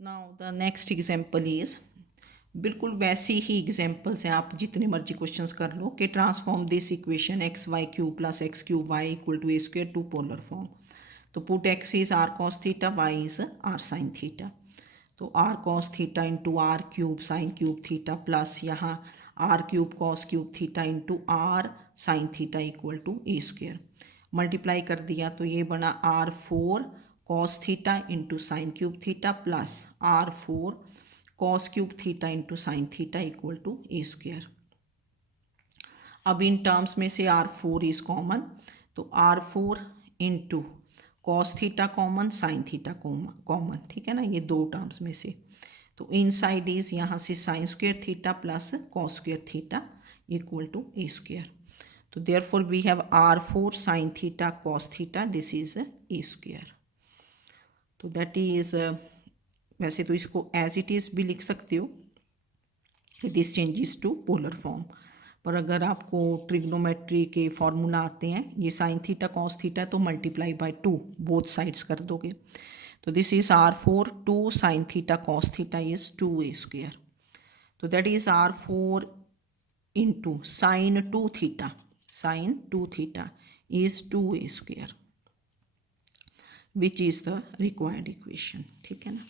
Now the next example is, बिल्कुल वैसी ही examples हैं, आप जितने मर्जी क्वेश्चंस कर लो कि transform this equation x y cube plus x cube y equal to a square to polar form. तो put x is r cos theta, y is r sine theta. तो r cos theta into r cube sine cube theta plus यहाँ r cube cos cube theta into r sine theta equal to a square. Multiply कर दिया तो ये बना r four cos theta into sign cube theta plus r four cos cube theta into sine theta equal to a square. अब इन terms में से r four is common, तो r four into cos theta common, sine theta common, ठीक है ना, ये दो टर्म्स में से। तो इन साइड इज यहाँ से sine square theta plus cos square theta equal to a square. तो therefore we have r four sine theta cos theta, this is a square. तो दैट इज, वैसे तो इसको एज इट इज़ भी लिख सकते हो, this changes to polar form. पर अगर आपको ट्रिग्नोमेट्री के फॉर्मूला आते हैं, ये साइन थीटा कॉस थीटा है तो multiply by two both sides कर दोगे। तो this is r four two sine theta cos theta is two a square. तो that is r four into sine two theta is two a square, which is the required equation. ठीक है ना,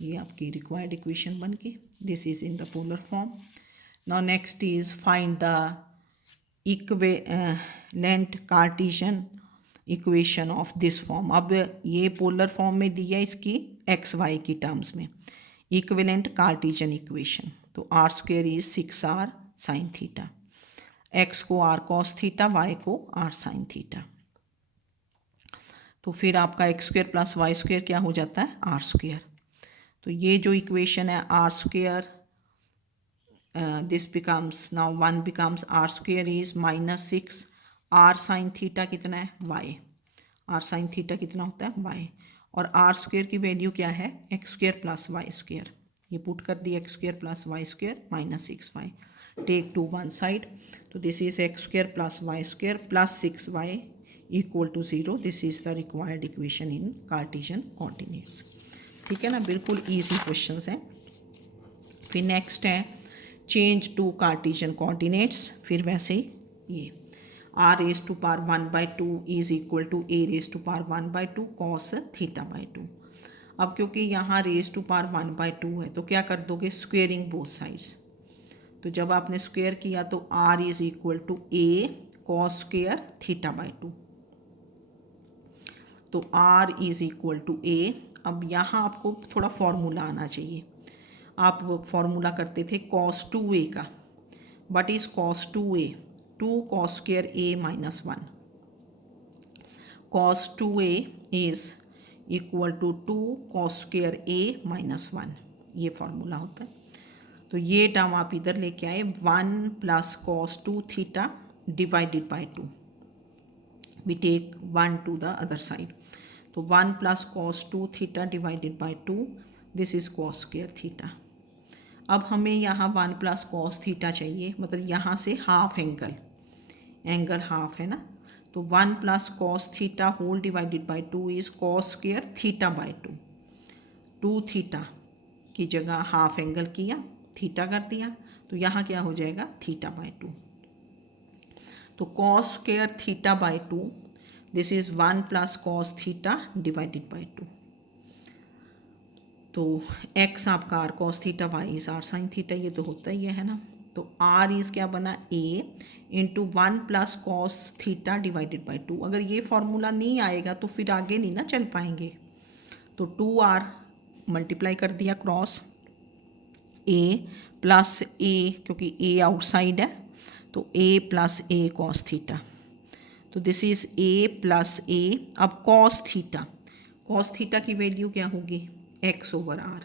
ये आपकी required equation बन गई। This is in the polar form. Now next is find the equivalent cartesian equation of this form. अब ये polar form में दिया इसकी एक्स वाई की टर्म्स में इक्विवेलेंट कार्टेशियन इक्वेशन। तो r square is six r sine theta, x को r cos theta, y को आर साइन थीटा। तो फिर आपका x square plus y square क्या हो जाता है, आर स्क्वेयर। तो ये जो इक्वेशन है r square, this becomes now one becomes r square is minus six r sine theta कितना है, वाई। आर साइन थीटा कितना होता है, वाई। और आर स्क्वेयर की वैल्यू क्या है, x square plus y square. ये पुट कर दिया x square plus y square minus six y, take to one side. तो this is x square plus y square plus six y equal to zero. This is the required equation in cartesian coordinates. ठीक है ना, बिल्कुल easy questions हैं। फिर next है change to Cartesian coordinates. फिर वैसे ही ये r raise to power one by two is equal to a raise to power one by two cos theta by two. अब क्योंकि यहाँ raise to power one by two है तो क्या कर दोगे, स्क्वेयरिंग बोथ साइड्स। तो जब आपने स्क्वेयर किया तो r is equal to a cos square theta by two. तो r is equal to a. अब यहाँ आपको थोड़ा फॉर्मूला आना चाहिए। आप फॉर्मूला करते थे कॉस टू ए का, but is cos two a, two cos square a minus one. Cos two a is equal to two cos square a minus one, ये फॉर्मूला होता है। तो ये टर्म आप इधर लेके आए, one plus cos two theta divided by two, we take one to the other side. तो one plus cos two theta divided by two, this is cos square theta. अब हमें यहाँ वन प्लस कॉस थीटा चाहिए, मतलब यहाँ से half angle half है ना। तो one plus cos theta whole divided by two is cos square theta by two. Two theta की जगह हाफ एंगल किया, थीटा कर दिया, तो यहाँ क्या हो जाएगा, थीटा बाई टू। तो cos square theta by two, this is one plus cos theta divided by two. तो x आपका r cos theta, y is r sine theta, ये तो होता ही है ना। तो r इज क्या बना, a into one plus cos theta divided by to. अगर ये फॉर्मूला नहीं आएगा तो फिर आगे नहीं ना चल पाएंगे। तो टू आर मल्टीप्लाई कर दिया क्रॉस a प्लस a, क्योंकि a आउटसाइड है तो a plus a cos theta. तो this is a plus a। अब कॉस थीटा की वैल्यू क्या होगी, एक्स ओवर आर,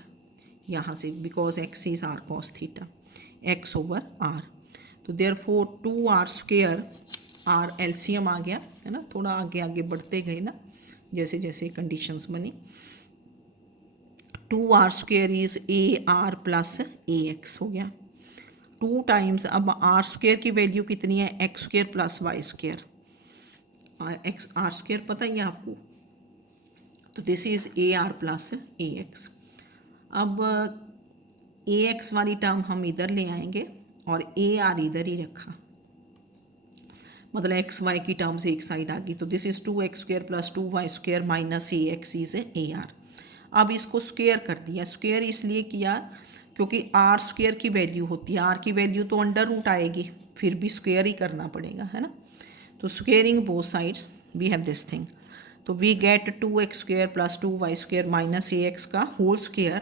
यहाँ से because x is r cos theta, x over r. तो therefore two r square, r LCM आ गया है ना, थोड़ा आगे आगे बढ़ते गए ना जैसे जैसे कंडीशंस बनी। Two r square is a r plus a x हो गया, टू टाइम्स। अब आर स्क्वेयर की वैल्यू कितनी है, x square plus y square. X r square पता ही है आपको, तो this is a r plus a x. अब ए एक्स वाली टर्म हम इधर ले आएंगे और ए आर इधर ही रखा, मतलब एक्स वाई की टर्म्स एक साइड आ गई, तो this is 2x² + 2y² minus a x is A R. अब इसको स्क्वेयर कर दिया, स्क्वेयर इसलिए किया क्योंकि आर स्क्वेयर की वैल्यू होती है, आर की वैल्यू तो अंडर रूट आएगी, फिर भी स्क्वेयर ही करना पड़ेगा, है ना। तो squaring both sides we have this thing, तो we get 2x² + 2y² minus a x का whole square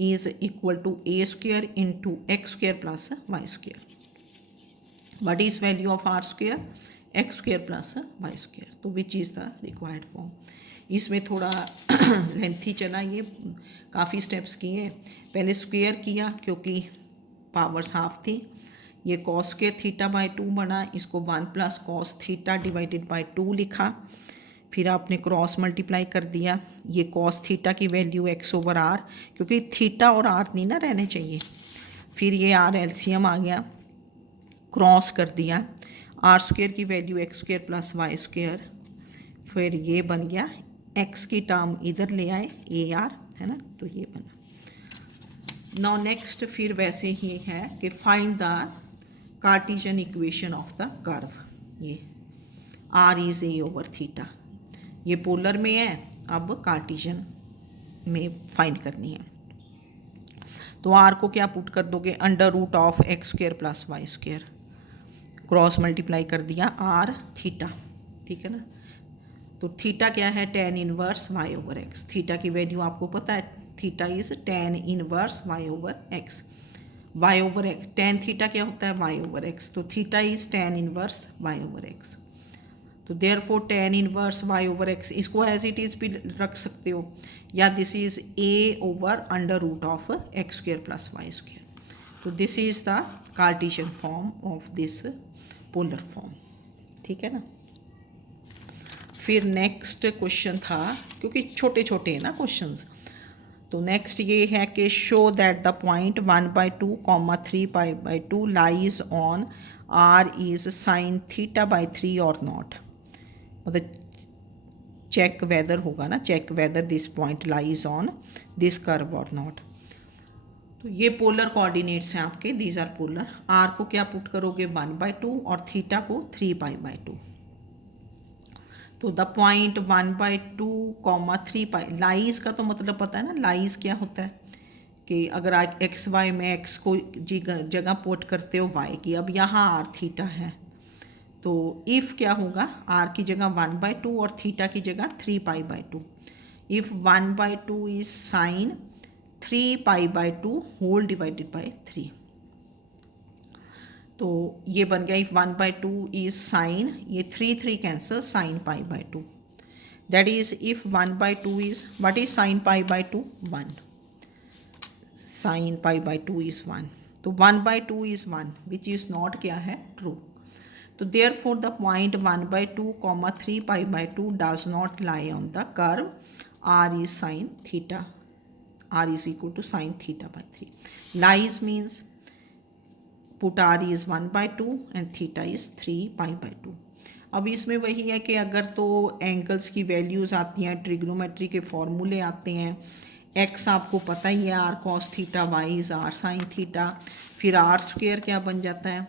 is equal to a² into x² + y²। what is value of r square? x² + y², तो विच is the required form. इसमें थोड़ा lengthy चला, ये काफ़ी steps किए। पहले स्क्वेयर किया क्योंकि पावर्स हाफ थी, ये cos स्क्वेयर θ/2 बना, इसको 1 + cos θ/2 लिखा, फिर आपने क्रॉस मल्टीप्लाई कर दिया, ये cos θ की वैल्यू x/r, क्योंकि थीटा और r नहीं ना रहने चाहिए, फिर ये r एलसीएम आ गया, क्रॉस कर दिया, आर स्क्वेयर की वैल्यू x² + y², फिर ये बन गया x की टर्म इधर ले आए ए आर, है ना, तो ये बना। नाउ नेक्स्ट फिर वैसे ही है कि find the Cartesian equation of the curve, ये r इज़ a/θ, ये पोलर में है, अब कार्टेशियन में फाइंड करनी है। तो r को क्या पुट कर दोगे, √of x² + y², cross multiply कर दिया r थीटा, ठीक है ना। तो थीटा क्या है, tan इनवर्स y/x, थीटा की वैल्यू आपको पता है, theta is tan inverse y/x, y/x, tan theta क्या होता है y/x, तो theta is tan inverse y/x, तो देयरफॉर tan इनवर्स y/x, इसको एज इट इज़ भी रख सकते हो, या this is a/√of x² + y², तो this is the Cartesian form of this polar form, ठीक है ना। फिर नेक्स्ट क्वेश्चन था, क्योंकि छोटे छोटे हैं ना क्वेश्चंस, तो नेक्स्ट ये है कि show that the point 1/2, 3π/2 lies on r is sin θ/3 or not, मतलब चेक वेदर होगा ना, check whether this point lies on this curve or not. तो ये पोलर कोऑर्डिनेट्स हैं आपके, दीज आर पोलर। आर को क्या पुट करोगे 1/2 और थीटा को 3π/2, तो द पॉइंट 1/2, 3π, लाइज का तो मतलब पता है ना, लाइज क्या होता है कि अगर आप एक्स वाई में एक्स को जगह पुट करते हो वाई की, अब यहाँ आर थीटा है, तो इफ़ क्या होगा, आर की जगह 1/2 और थीटा की जगह 3π/2, if 1/2 is sine 3π/2 whole divided by 3, तो ये बन गया, इफ 1/2 इज साइन, ये 3 cancel, sine π/2, that is if 1/2 is, what is sine π/2, 1, sine π/2 is 1, तो 1/2 इज 1 विच इज नॉट क्या है, ट्रू। तो therefore the point 1/2, 3π/2 does not lie on the curve r is sine theta, r is equal to sin θ/3. Lies means put r is 1/2 and theta is 3π/2. अब इसमें वही है कि अगर तो एंगल्स की वैल्यूज़ आती हैं, ट्रिग्नोमेट्री के फॉर्मूले आते हैं, x आपको पता ही है r cos theta, y is r sin theta, फिर r स्क्वेयर क्या बन जाता है,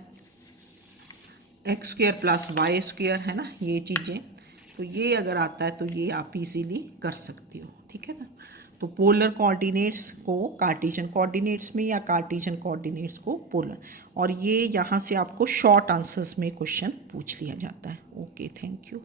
x² + y², है ना, ये चीज़ें, तो ये अगर आता है तो ये आप इजीली कर सकते हो, ठीक है ना। तो पोलर कोऑर्डिनेट्स को कार्टेशियन कोऑर्डिनेट्स में या कार्टेशियन कोऑर्डिनेट्स को पोलर, और ये यहाँ से आपको शॉर्ट आंसर्स में क्वेश्चन पूछ लिया जाता है। Okay, thank you.